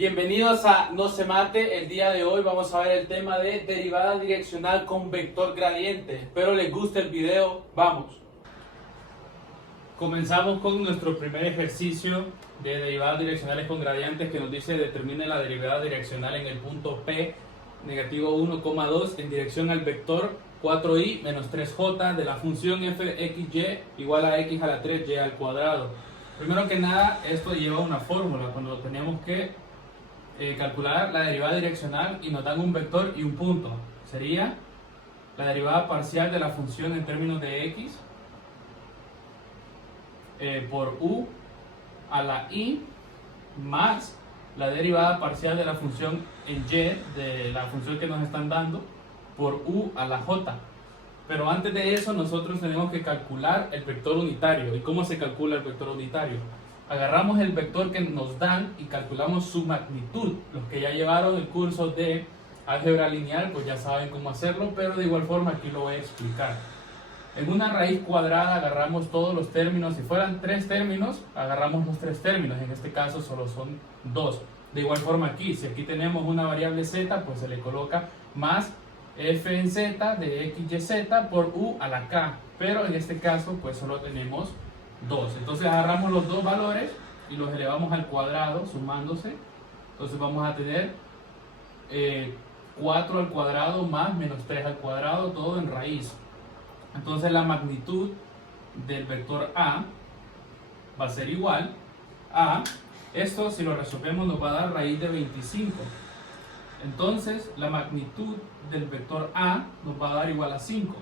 Bienvenidos a No se mate. El día de hoy vamos a ver el tema de derivada direccional con vector gradiente. Espero les guste el video. Vamos. Comenzamos con nuestro primer ejercicio de derivadas direccionales con gradientes que nos dice determine la derivada direccional en el punto P, negativo 1,2 en dirección al vector 4i menos 3j de la función fxy igual a x a la 3y al cuadrado. Primero que nada, esto lleva una fórmula cuando tenemos que calcular la derivada direccional y nos dan un vector y un punto. Sería la derivada parcial de la función en términos de x por u a la i más la derivada parcial de la función en y de la función que nos están dando por u a la j. Pero antes de eso nosotros tenemos que calcular el vector unitario. ¿Y cómo se calcula el vector unitario? Agarramos el vector que nos dan y calculamos su magnitud. Los que ya llevaron el curso de álgebra lineal pues ya saben cómo hacerlo, pero de igual forma aquí lo voy a explicar. En una raíz cuadrada agarramos todos los términos. Si fueran 3 términos, agarramos los 3 términos. En este caso solo son 2. De igual forma aquí, si aquí tenemos una variable z, pues se le coloca más f en z de x y z por u a la k. Pero en este caso pues solo tenemos 2. Entonces agarramos los dos valores y los elevamos al cuadrado sumándose. Entonces vamos a tener 4 al cuadrado más menos 3 al cuadrado, todo en raíz. Entonces la magnitud del vector A va a ser igual a, esto si lo resolvemos nos va a dar raíz de 25. Entonces la magnitud del vector A nos va a dar igual a 5.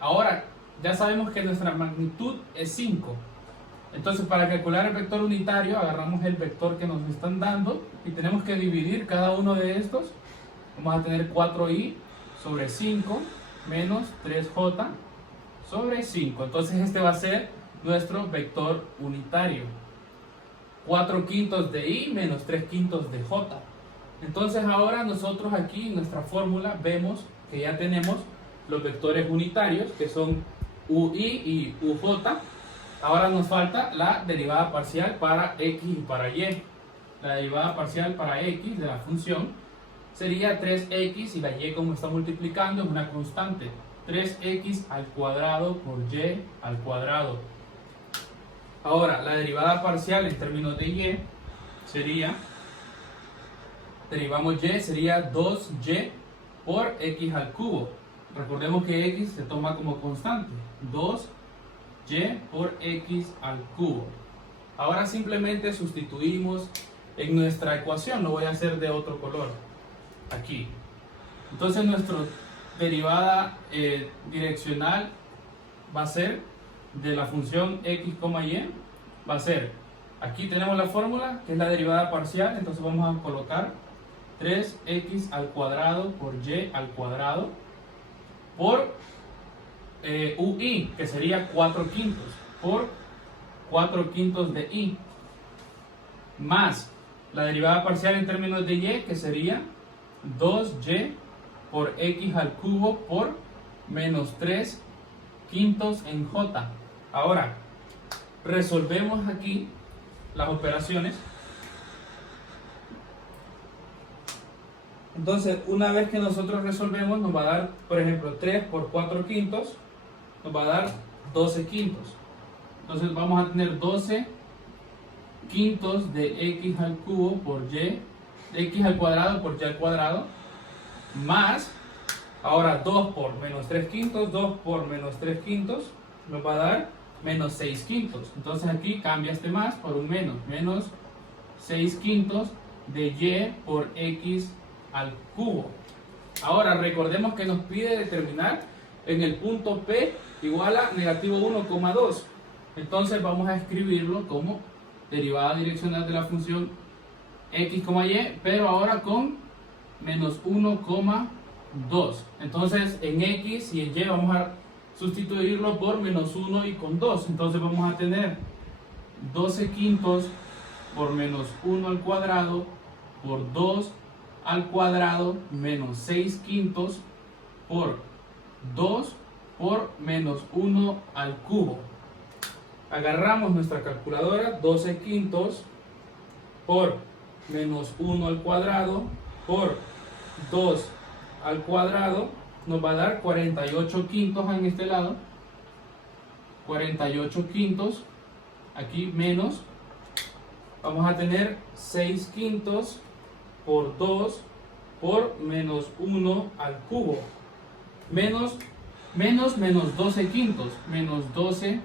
Ahora ya sabemos que nuestra magnitud es 5. Entonces para calcular el vector unitario agarramos el vector que nos están dando y tenemos que dividir cada uno de estos. Vamos a tener 4i sobre 5 menos 3j sobre 5. Entonces este va a ser nuestro vector unitario. 4 quintos de i menos 3 quintos de j. Entonces ahora nosotros aquí en nuestra fórmula vemos que ya tenemos los vectores unitarios que son ui y uj. Ahora nos falta la derivada parcial para x y para y. La derivada parcial para x de la función sería 3x y la y como está multiplicando es una constante. 3x al cuadrado por y al cuadrado. Ahora la derivada parcial en términos de y sería, derivamos y, sería 2y por x al cubo. Recordemos que x se toma como constante. 2y por x al cubo. Ahora simplemente sustituimos en nuestra ecuación. Lo voy a hacer de otro color. Aquí. Entonces nuestra derivada direccional va a ser de la función x, y. Va a ser, aquí tenemos la fórmula que es la derivada parcial. Entonces vamos a colocar 3x al cuadrado por y al cuadrado por ui, que sería 4 quintos, por 4 quintos de i, más la derivada parcial en términos de y, que sería 2y por x al cubo por menos 3 quintos en j. Ahora, resolvemos aquí las operaciones. Entonces, una vez que nosotros resolvemos, nos va a dar, por ejemplo, 3 por 4 quintos, nos va a dar 12 quintos. Entonces, vamos a tener 12 quintos de x al cubo por y, x al cuadrado por y al cuadrado, más, ahora 2 por menos 3 quintos, 2 por menos 3 quintos, nos va a dar menos 6 quintos. Entonces, aquí cambia este más por un menos, menos 6 quintos de y por x al cubo. Ahora recordemos que nos pide determinar en el punto P igual a negativo 1,2. Entonces vamos a escribirlo como derivada direccional de la función x, y, pero ahora con menos 1,2. Entonces en x y en y vamos a sustituirlo por menos 1 y con 2. Entonces vamos a tener 12 quintos por menos 1 al cuadrado por 2 al cuadrado menos 6 quintos por 2 por menos 1 al cubo. Agarramos nuestra calculadora, 12 quintos por menos 1 al cuadrado por 2 al cuadrado nos va a dar 48 quintos en este lado, 48 quintos, aquí menos, vamos a tener 6 quintos por 2 por menos 1 al cubo, menos 12 quintos, menos 12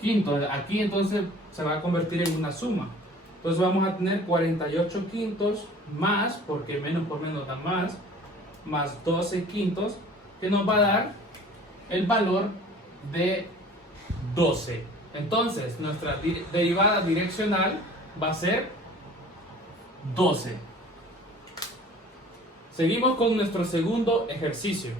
quintos, aquí entonces se va a convertir en una suma, entonces vamos a tener 48 quintos más, porque menos por menos da más 12 quintos, que nos va a dar el valor de 12. Entonces nuestra derivada direccional va a ser 12. Seguimos con nuestro segundo ejercicio.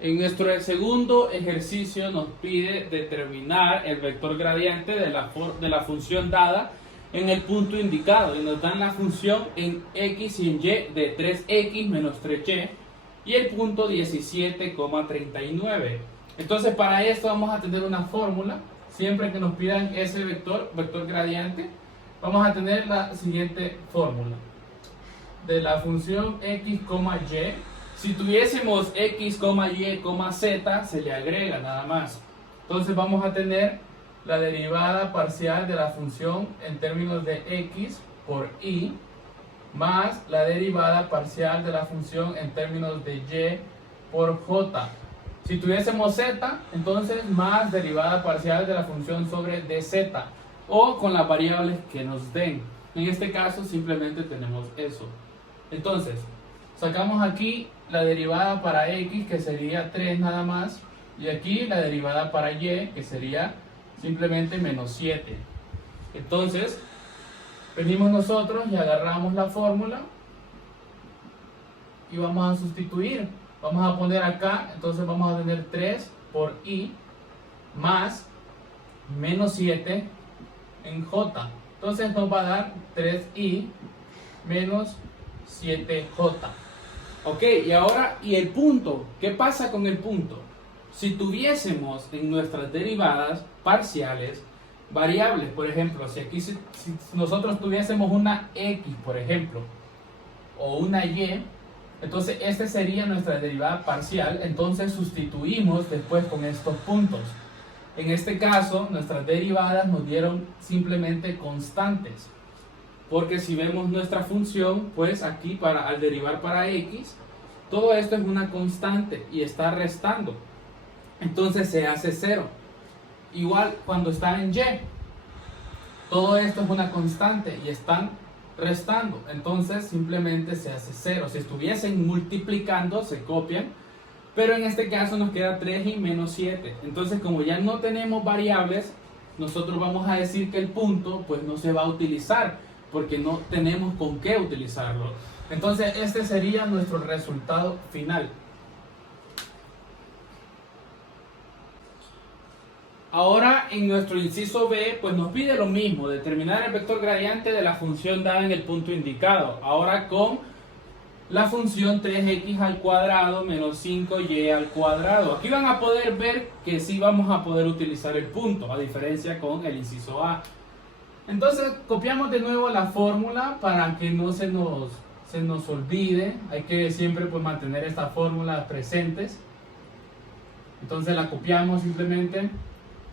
En nuestro segundo ejercicio nos pide determinar el vector gradiente de la función dada en el punto indicado, y nos dan la función en x y en y de 3x menos 3y y el punto 17,39. Entonces para esto vamos a tener una fórmula. Siempre que nos pidan ese vector gradiente, vamos a tener la siguiente fórmula de la función x, y. Si tuviésemos x, y, z, se le agrega nada más. Entonces vamos a tener la derivada parcial de la función en términos de x por y más la derivada parcial de la función en términos de y por j. Si tuviésemos z, entonces más derivada parcial de la función sobre dz o con las variables que nos den. En este caso simplemente tenemos eso. Entonces sacamos aquí la derivada para x, que sería 3 nada más, y aquí la derivada para y, que sería simplemente menos 7. Entonces venimos nosotros y agarramos la fórmula y vamos a sustituir. Vamos a poner acá, entonces vamos a tener 3 por y más menos 7 en j. Entonces nos va a dar 3i menos 7j. Ok, y ahora, ¿y el punto? ¿Qué pasa con el punto? Si tuviésemos en nuestras derivadas parciales variables, por ejemplo, si nosotros tuviésemos una x, por ejemplo, o una y, entonces esta sería nuestra derivada parcial, entonces sustituimos después con estos puntos. En este caso, nuestras derivadas nos dieron simplemente constantes, porque si vemos nuestra función, pues aquí al derivar para x, todo esto es una constante y está restando, entonces se hace 0. Igual cuando está en y, todo esto es una constante y están restando, entonces simplemente se hace 0. Si estuviesen multiplicando, se copian, pero en este caso nos queda 3 y menos 7. Entonces, como ya no tenemos variables, nosotros vamos a decir que el punto pues no se va a utilizar, porque no tenemos con qué utilizarlo. Entonces este sería nuestro resultado final. Ahora en nuestro inciso B pues nos pide lo mismo, determinar el vector gradiente de la función dada en el punto indicado, ahora con la función 3x al cuadrado menos 5y al cuadrado. Aquí van a poder ver que sí vamos a poder utilizar el punto, a diferencia con el inciso A. Entonces copiamos de nuevo la fórmula para que no se nos olvide. Hay que siempre pues mantener estas fórmulas presentes. Entonces la copiamos simplemente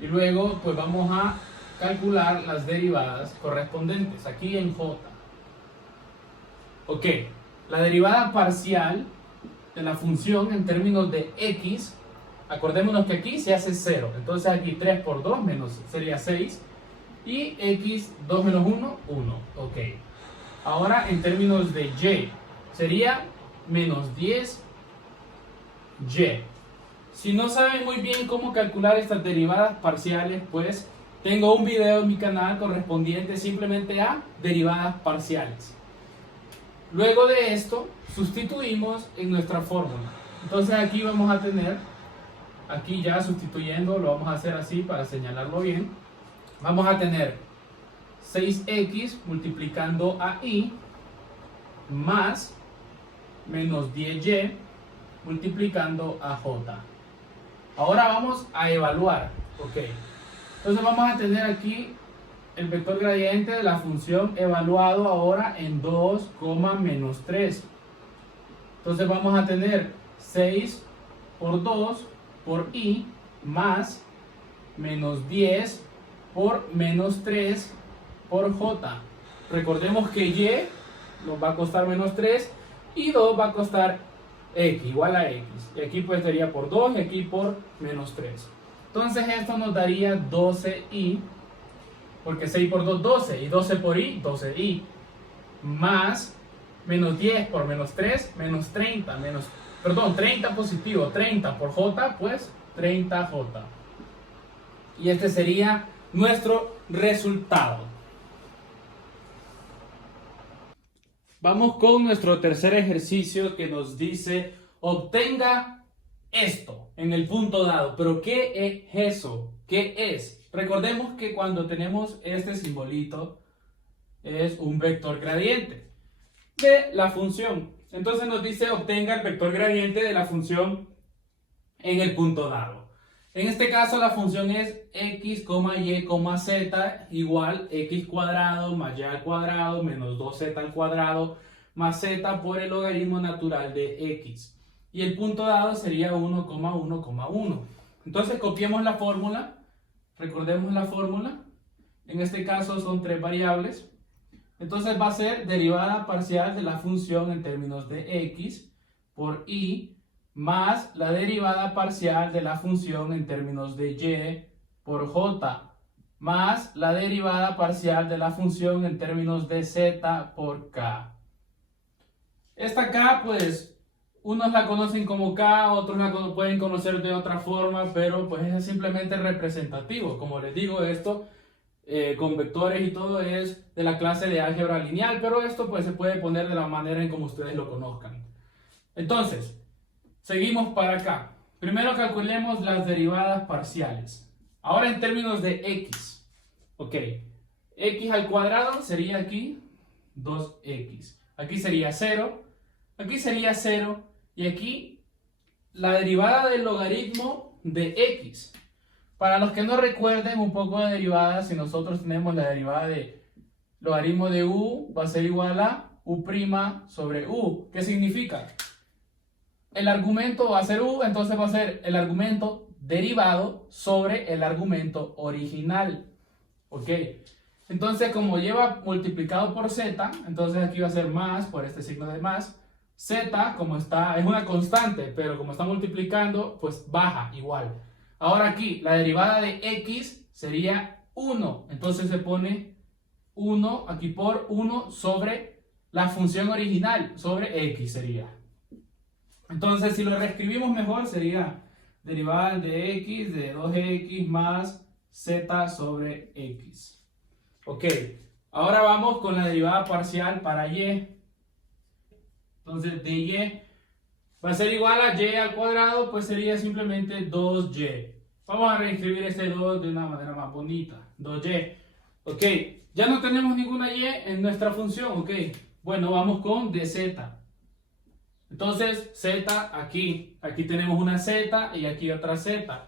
y luego pues vamos a calcular las derivadas correspondientes aquí en J. Ok, la derivada parcial de la función en términos de x, acordémonos que aquí se hace 0, entonces aquí 3 por 2 menos sería 6 y x 2 menos 1, 1. Ok, ahora en términos de y sería menos 10y. Si no saben muy bien cómo calcular estas derivadas parciales, pues tengo un video en mi canal correspondiente simplemente a derivadas parciales. Luego de esto, sustituimos en nuestra fórmula. Entonces aquí vamos a tener, aquí ya sustituyendo, lo vamos a hacer así para señalarlo bien. Vamos a tener 6x multiplicando a y más menos 10y multiplicando a j. Ahora vamos a evaluar, ok. Entonces vamos a tener aquí el vector gradiente de la función evaluado ahora en 2, menos 3. Entonces vamos a tener 6 por 2 por i más menos 10 por menos 3 por j. Recordemos que y nos va a costar menos 3 y 2 va a costar x, igual a x. Y aquí pues sería por 2 y aquí por menos 3. Entonces esto nos daría 12i, porque 6 por 2, 12, y 12 por i, 12i, más menos 10 por menos 3, menos 30, perdón, 30 positivo, 30 por j, pues 30j. Y este sería nuestro resultado. Vamos con nuestro tercer ejercicio que nos dice obtenga esto en el punto dado. Pero ¿qué es eso? ¿Qué es? Recordemos que cuando tenemos este simbolito es un vector gradiente de la función. Entonces nos dice obtenga el vector gradiente de la función en el punto dado. En este caso la función es x, y, z igual x cuadrado más y al cuadrado menos 2z al cuadrado más z por el logaritmo natural de x. Y el punto dado sería 1,1,1. Entonces copiemos la fórmula. Recordemos la fórmula. En este caso son tres variables. Entonces va a ser derivada parcial de la función en términos de x por y más la derivada parcial de la función en términos de y por j más la derivada parcial de la función en términos de z por k. Esta k pues unos la conocen como k, otros la pueden conocer de otra forma, pero pues es simplemente representativo. Como les digo, esto con vectores y todo es de la clase de álgebra lineal, pero esto pues se puede poner de la manera en como ustedes lo conozcan. Entonces, seguimos para acá. Primero calculemos las derivadas parciales. Ahora en términos de x. Ok. X al cuadrado sería aquí 2x. Aquí sería 0. Aquí sería 0. Y aquí la derivada del logaritmo de x. Para los que no recuerden un poco de derivadas, si nosotros tenemos la derivada de logaritmo de u, va a ser igual a u' sobre u. ¿Qué significa? El argumento va a ser u, entonces va a ser el argumento derivado sobre el argumento original. ¿Ok? Entonces, como lleva multiplicado por z, entonces aquí va a ser más, por este signo de más. Z, como está, es una constante, pero como está multiplicando, pues baja igual. Ahora aquí, la derivada de x sería 1. Entonces se pone 1 aquí por 1 sobre la función original, sobre x sería. Entonces, si lo reescribimos mejor, sería derivada de x de 2x más z sobre x. Ok, ahora vamos con la derivada parcial para y. Entonces, de y va a ser igual a y al cuadrado, pues sería simplemente 2y. Vamos a reescribir este 2 de una manera más bonita. 2y. Ok, ya no tenemos ninguna y en nuestra función, ok. Bueno, vamos con dz. Entonces, z aquí tenemos una z y aquí otra z.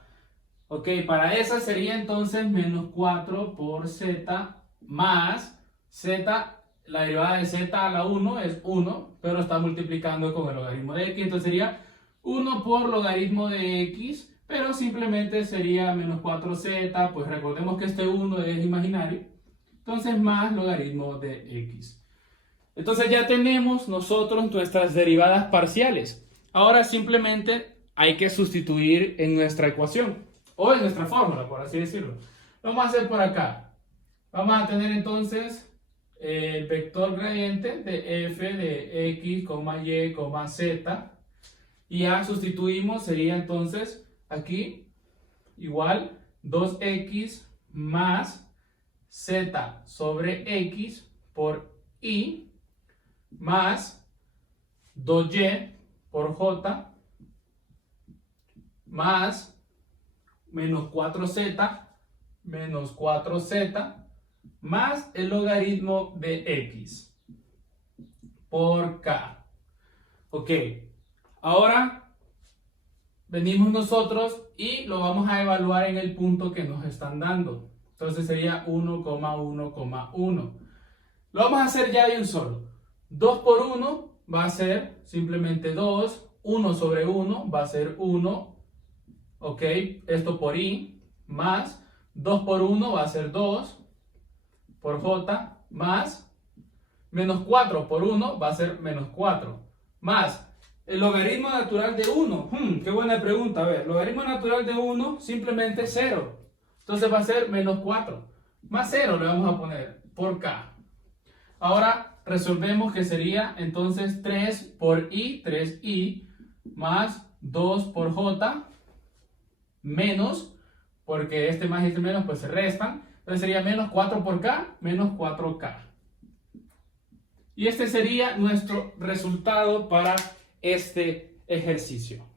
Ok, para esa sería entonces menos 4 por z más z, la derivada de z a la 1 es 1, pero está multiplicando con el logaritmo de x, entonces sería 1 por logaritmo de x, pero simplemente sería menos 4z, pues recordemos que este 1 es imaginario, entonces más logaritmo de x. Entonces ya tenemos nosotros nuestras derivadas parciales. Ahora simplemente hay que sustituir en nuestra ecuación o en nuestra fórmula, por así decirlo. Lo vamos a hacer por acá. Vamos a tener entonces el vector gradiente de f de x, y, z. Y ya sustituimos, sería entonces aquí igual 2x más z sobre x por y más 2y por j más menos 4z más el logaritmo de x por k. Ok, ahora venimos nosotros y lo vamos a evaluar en el punto que nos están dando. Entonces sería 1,1,1. Lo vamos a hacer ya de un solo. 2 por 1 va a ser simplemente 2. 1 sobre 1 va a ser 1. Ok, esto por i. Más 2 por 1 va a ser 2. Por j. Más menos 4 por 1 va a ser menos 4. Más el logaritmo natural de 1. Qué buena pregunta. A ver, logaritmo natural de 1 simplemente 0. Entonces va a ser menos 4. Más 0 le vamos a poner por k. Ahora resolvemos que sería entonces 3 por i, 3i, más 2 por j, menos, porque este más y este menos pues se restan. Entonces sería menos 4 por k, menos 4k. Y este sería nuestro resultado para este ejercicio.